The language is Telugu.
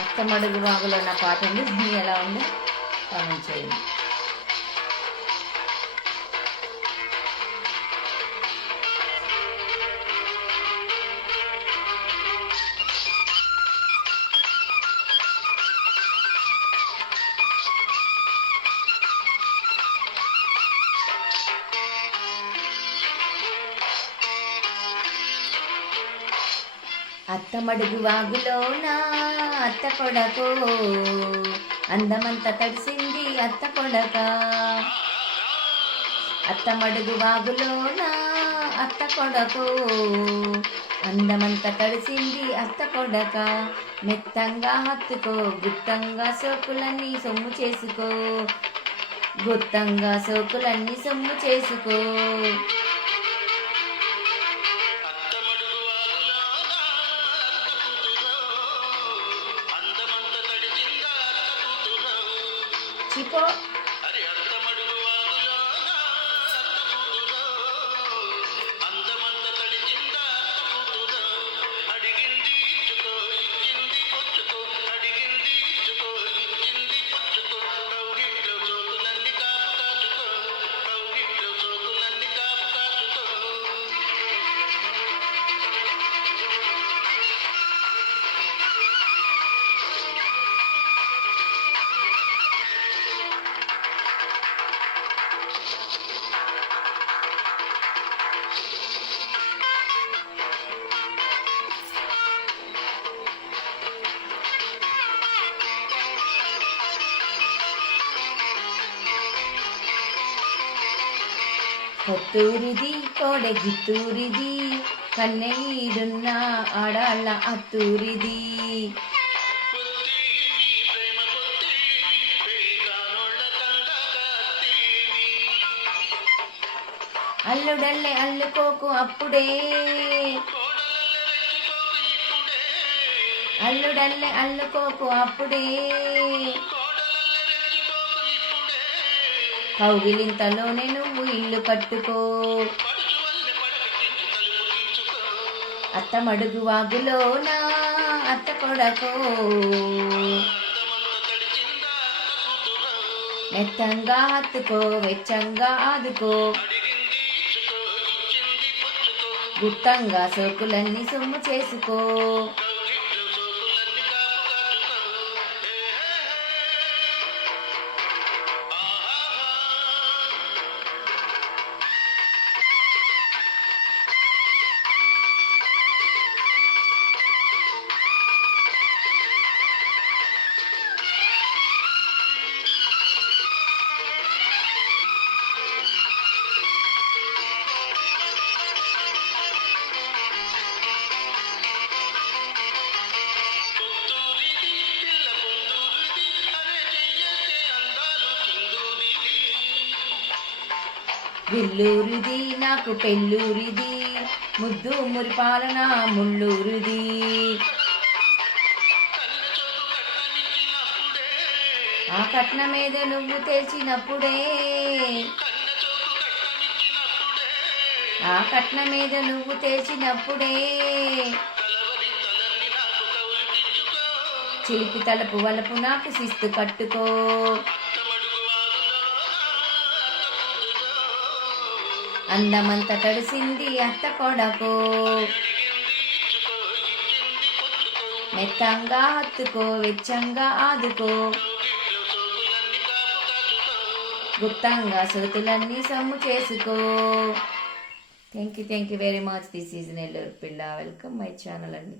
అత్తమడుగు వాగులో ఉన్న పాట ఉంది. దీన్ని ఎలా ఉందో కామెంట్ చేయండి. అత్తమడుగు వాగులోన అత్త కొడకో అందమంత తడిసింది అత్త కొడక. అత్తమడుగు వాగులోన అత్త కొడకో అందమంత తడిసింది అత్త కొడక. మెత్తంగా హత్తుకో గుత్తంగా సోకులన్నీ సొమ్ము చేసుకో, గుత్తంగా సోకులన్నీ సొమ్ము చేసుకో. చిపో కొత్తూరిది కోడెగిత్తూరిది కన్నెయ్యుడున్న ఆడాళ్ళ అత్తూరిది. అల్లుడల్లే అల్లుకోకు అప్పుడే, అల్లుడల్లే అల్లుకోకు అప్పుడే. కౌగిలింతలోనే నువ్వు ఇల్లు కట్టుకో. అత్తమడుగు వాగులోన అత్త కొడకో మెత్తంగా హత్తుకో వెచ్చంగా ఆదుకో, గుత్తంగా సోకులన్నీ సొమ్ము చేసుకో. విల్లూరిది నాకు పెళ్ళూరిది, ముద్దు మురిపాలన ముళ్ళూరిది. ఆ కట్నమేద నువ్వు తెచ్చినప్పుడే, ఆ కట్నమేద నువ్వు తెచ్చినప్పుడే. చిలిపి తలపు వలపు నాకు శిస్తు కట్టుకో. అందమంత తడిసింది అత్త కొడకో మెత్తంగా హత్తుకో వెచ్చంగా ఆదుకో, గుప్తంగా సోతులన్నీ సొమ్ము చేసుకో. Thank you very much. This is Nellore పిల్ల. వెల్కమ్ మై ఛానల్ అండి.